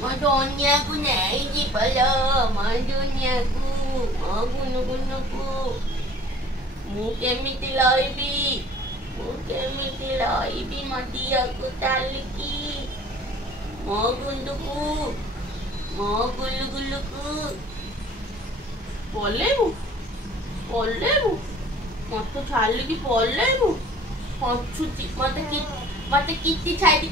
ମୋ ଦୁନିଆକୁ ନେଇଯିବ ଲୋ ମୋ ଦୁନିଆକୁ ମୋ ଗୁନୁଗୁନୁକୁ ମୁଁ କେମିତି ରହିବି ମୋ ଦିଅକୁ ତାଲିକି ମୋ ଗୁଣ୍ଡୁକୁ ମୋ ଗୁଲୁଗୁଲୁକୁ ପଲେଇବୁ ମତେ ଛାଡ଼ିକି ପଲେଇବୁ ହସୁଛି ମତେ କିତି ଛାଇଟି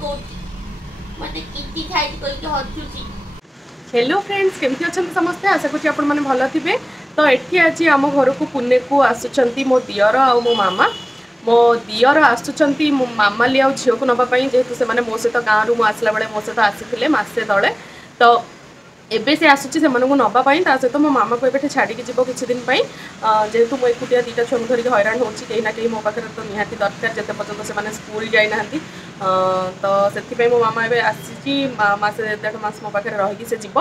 କହୁଛି हसुची। हेलो फ्रेंड्स केमती अच्छा समस्ते आशा करूँ आपण मैंने भल थे। तो ये आज आम घर को पुणे को आसुंच मो दियर आ मो मामा मो दियर आसुंच मो मामा ली झील को नापी जेहेतु से मो सहित गाँव रु आसला बेले मो सहित आसी मसे तले तो एबे से आसुची से नापाई सहित मो मामा को ये छाड़ी जीव किसी दिन जेहेतु मुझे एकुटिया दीटा छुआ धरिक हैरान हो कहीं ना कहीं मो पाखे तो निहाती दरकार जिते पर्यटन से स्कूल जाना तो से मो मामा ए आसी मसे 1.5 मास मो पाखे रही से जीव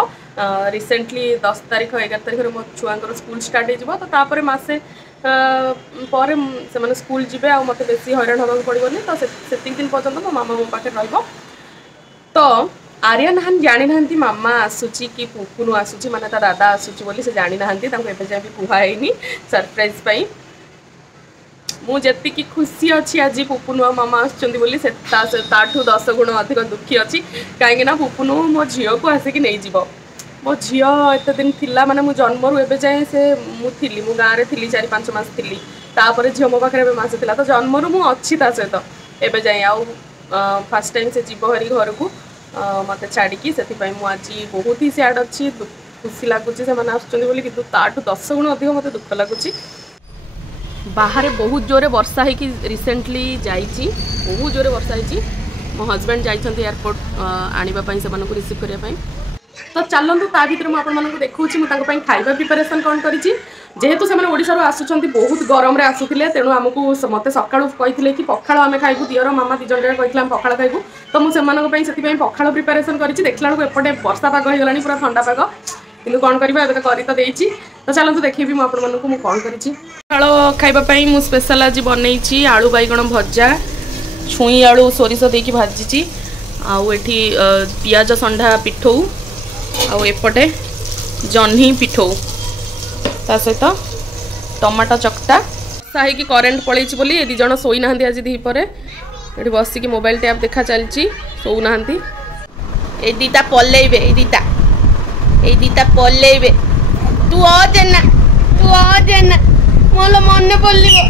रिसेंटली 10 तारीख 11 तारीख मो छुआंकर स्कूल स्टार्ट हो तो तापर मसे पर से स्कूल जीवे आ मत बेसी हैरान होगा पड़ोनी तो से दिन पर्यटन मो मामा मो पाखे रही तो आर्यन हान जानी ना मामा आसूची कि पुपुनु आसूची माने ता दादा आसूची बोली से जानी ना एबे जाए भी कुहाईनी सरप्राइज पाई मु जेति की खुशी अच्छी आज पुपुनु आ मामा आसुचंदी बोली से ताठू 10 गुण अधिक दुखी अच्छी कहीं ना पुपुनु मो झील को आसिक नहीं जीव मो झील एत दिन थिला माने मु जन्म रु एबे जाए से मु थिली मु गाँव रे थिली 4-5 मास थिली तापर झील मो पाखे मासे थिला तो जन्म रु मु अच्छी ता सहित एबे जाए आउ फर्स्ट टाइम से जीव हरी घर को मत छाड़ी से आज बहुत ही सैड अच्छी खुशी लगुच से आसुँच कि 10 गुण अधिक मत दुख लगुच। बाहर बहुत जोरे वर्षा है कि रिसेंटली जाइए बहुत जोरे वर्षा है मो हजबैंड जाइए एयरपोर्ट आने से रिसीव करने तो चलतु ता भर मुझे देखा मुझे खाଇବା प्रिपरेशन कौन करी जेहेतु से ओडिशा आसुँच बहुत गरम आसुले तेणु आमको मत सका कही कि पखाड़ आम खाइबू दियर मामा दिज कही पखाड़ खाइबू तो मुझे पखाड़ प्रिपरेशन करी देखला एपटे वर्षा पाग हो गला पूरा ठंडा पाग कि कौन करवा कर तो देती तो चलतु देखी मुझे कौन कर पखाड़ खाइबापी मुझे स्पेशल आज बनई आलू बैगण भजा छुई आलू सोरिष देकी भाजी आउ एठी पियाज संढा पिठौ आउपटे जह्नी पिठौ ता सहित टमाटो चकटा साही करेन्ट पलैची बोली ये 2 जण सोई ना आज दीपर ये बसिक मोबाइल टैप देखा चलती सोना ए दीटा पल्लेबे ए दीटा पल्लेबे तू आ जेना मोला मन पल्लिबो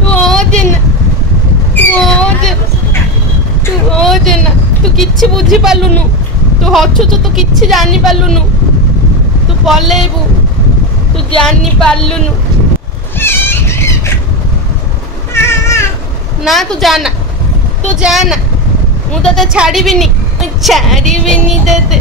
तू आ जेना तू किछि बुझी पालुनु तू हछुचु तू किछि जानि पालुनु तू पल्लेबू तू जानि पालुनु ना तू जाना मु तो छाड़ीबिनी तोते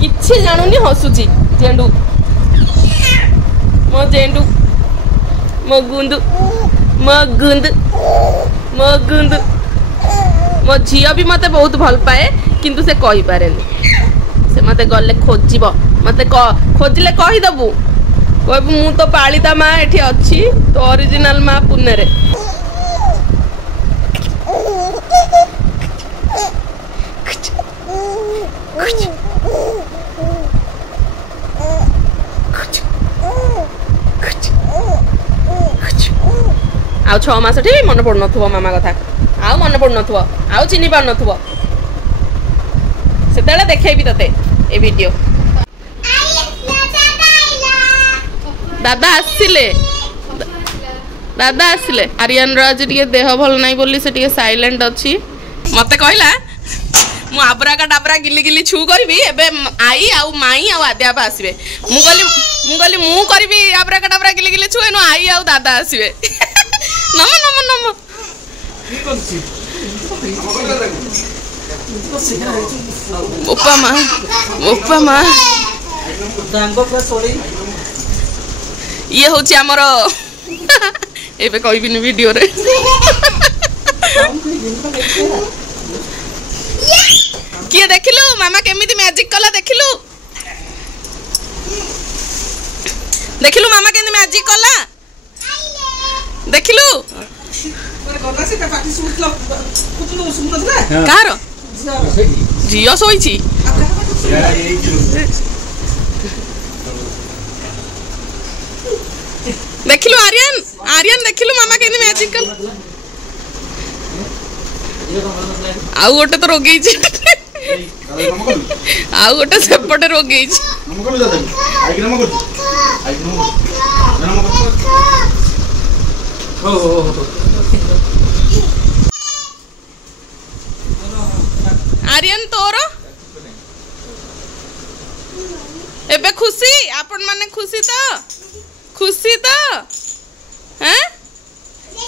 किछि जानुनी हसुची जेंडू मो गुंदु मो झील भी मते बहुत भल पाए किंतु से कहि पारेनी से मते गले खोजिब मते खोजिले कहीदेबू कहबू मु तो पालिता माँ एठी अच्छी तो ओरिजिनल माँ पुणे रे आउ 6 मास ठी मन पड़ न मामा कथा आउ मन पड़ न आउ चिन्ह पार न से देखेबी तते ए वीडियो दादा आसिले आर्यन आज टे देह भल ना बोली से टे साइलेंट अच्छी मते कहला मु आबरा का डाबरा गिली गिली छू करबी एबे आई आउ माई आउ आद्या बा आसीबे मु गली मु करबी आबरा का डाबरा गिली गिली छू एनो आई आउ दादा आसीबे नम नम नम ओपा मा ये होची हमर एबे कहबिनी वीडियो रे किए देखिलु मामा केमिति मैजिक कला देखिलु मामा केमिति मैजिक कला देखिलु कार झियो सोईची देखिलु आर्यन देखिलु मामा केमिति मैजिक कला आउ गोटे तो रोगी आउ गोटे सेपटे रोगी आर्यन तोर एबे खुशी आपण माने खुशी तो हैं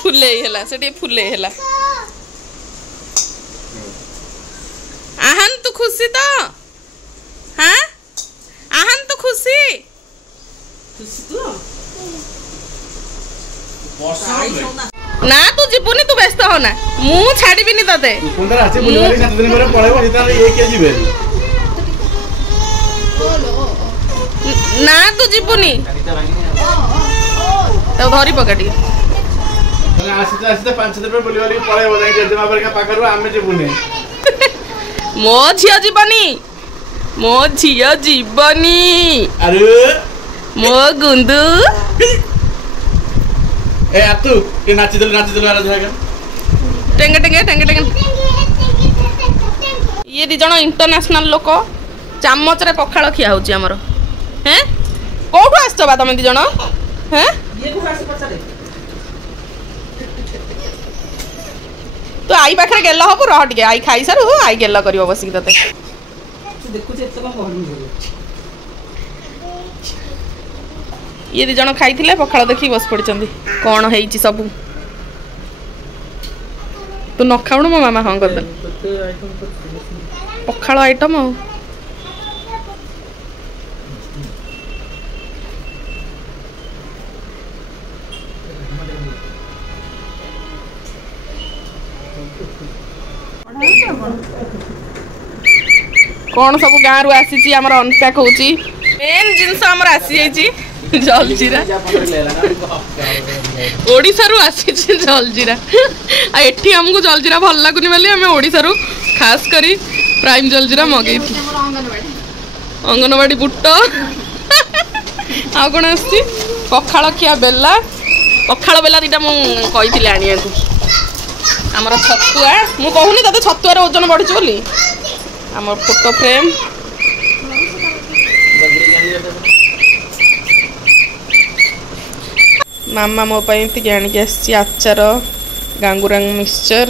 फुले हेला सेठी फुले हेला आहन तू खुशी तो हाँ आहन तू खुशी ना तू जीवनी तू व्यस्त हो ना मु छाड़ीबिनी तते ना तू जीवनी तो धरी पकड़ी मो झियो जीवनी मो गुंदू ए आतु के नाची दल आरा जाएगा टेंगे ये दी जण इंटरनेशनल लोक चामच रे पखाळ खिया होची हमर हैं कोठु आछो बा तमे दी जण हैं ये को आछो पछारे तो आई पाखरे गेल हबु रह टिके आई खाई सारू आई गेल करियो बसिक तते देखु जे एतका कहनु ये दी जण खाइथिले पखाळ देखि बस पड़चंदी कोन हेइची सब तू न खाउनु मो मामा हां कर दे पखाळ आइटम हो कौन सब गाँव रु आसी हमर अनपैक होची मेन जिनस हमर आसी जाईची जलजीरा ओडिसा रु आसी जलजीरा आ एठी हमको जलजीरा भल लागुनी बोली हमें ओडिसा रु खास करी प्राइम जलजीरा मगई थी अंगनवाड़ी बुट आ कौन आसी पखाळ खिया बेला पखाळ बेला दीटा मु कहिथिले आनिया को हमर छतुआ मु कहूनी तते छतुआ रे ओजन बढ़ी बोली हमर फोटो फ्रेम मामा मो पाई आनिक आचार गांगुरांग मिक्सचर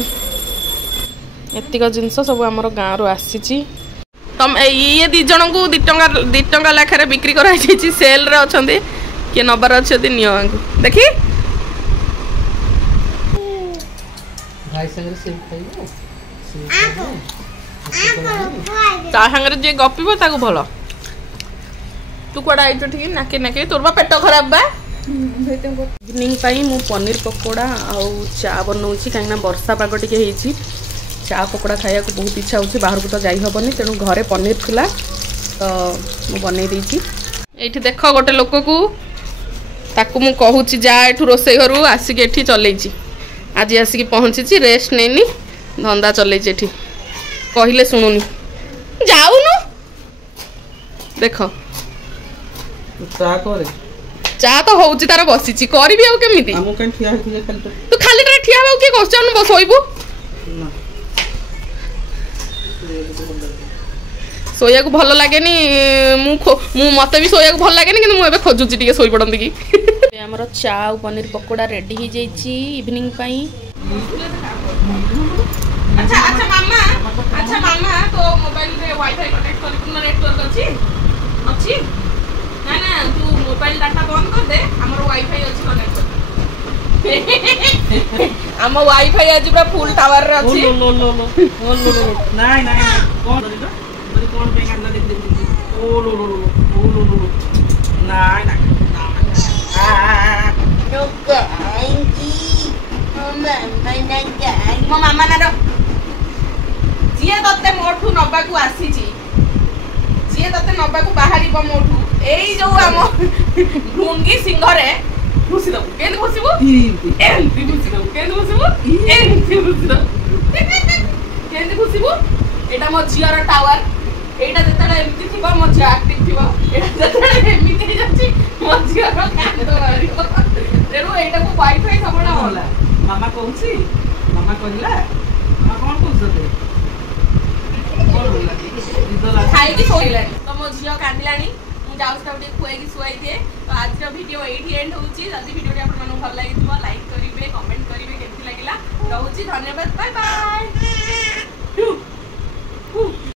एतिक जिनस सब आम गाँव रु आसी तम ये दी जन को 2 टंका लेखार बिक्री कर सेल रे अच्छे किए नबार अच्छे नियो देखी सागर जे गपिब भल तू कड़ा आई ठीक नाके नाके तोर बा पेट खराब बा इवनिंग पाई मु पनीर पकोड़ा आउ चा बनाऊँगी कहीं वर्षा पाग टे चा पकोड़ा खाया को बहुत इच्छा होची बाहर को तो जाई हबनी तेणु घरे पनीर थिला तो मु बनै देछि एठी देख गोटे लोक को ताकू मु कहूची जा एठू रोसई घर आसिक एठी चलैछि आज आसिक पहुँची रेस्ट नैनी धंदा चलैछि एठी कहले शुणुनी जाऊनु देख चा तो होउची तार बसिछि करबी आ केमिति हम कहीं ठिया है खाली तू खाली रे ठिया हो के क्वेश्चन बसोइबू सोया को भल लगे मत भी सोया को भल लगे कि मुझे खोजुची टे शोई पड़ती कि आमर चा पनीर पकोड़ा रेडी हो जाइए इवनिंग पाई अच्छा अच्छा मामा तो मोबाइल रे वाईफाई कनेक्ट कर तुम नेटवर्क अछि अछि ना ना तू मोबाइल डाटा बंद कर दे हमर वाईफाई अछि कनेक्ट हम वाईफाई आज पूरा फुल टावर रे अछि लो नहीं कौन दे दो कौन पे करना देख ओ लो नहीं मो मामा ना जी तते मोठू नबा को आसी जी तते नबा को बाहरी मोठू एई जो हम ढुंगी सिंह रे घुसी दबु केन घुसीबु एंती घुसी दबु केन घुसीबु एंती घुसी दबु केन घुसीबु एटा मो जियर टावर एटा जतडा एमती थिबो मो जिया एक्टिव थिबो एटा जतडा एमिति जाची मो जियर कांदो मारिबो तेरो एटा को वाईफाई सबडा होला मामा कहूसी मामा कहला मामा कौन कहते कौन होला खाई की सोइलानी तो मो जियो कांदिलानी जाऊँ खुआई शुआई दिए तो आज वीडियो ये एंड होची जल्दी वीडियो आपको भल लगी लाइक करेंगे कमेंट करेंगे केमती लगे रोची धन्यवाद बाय बाय।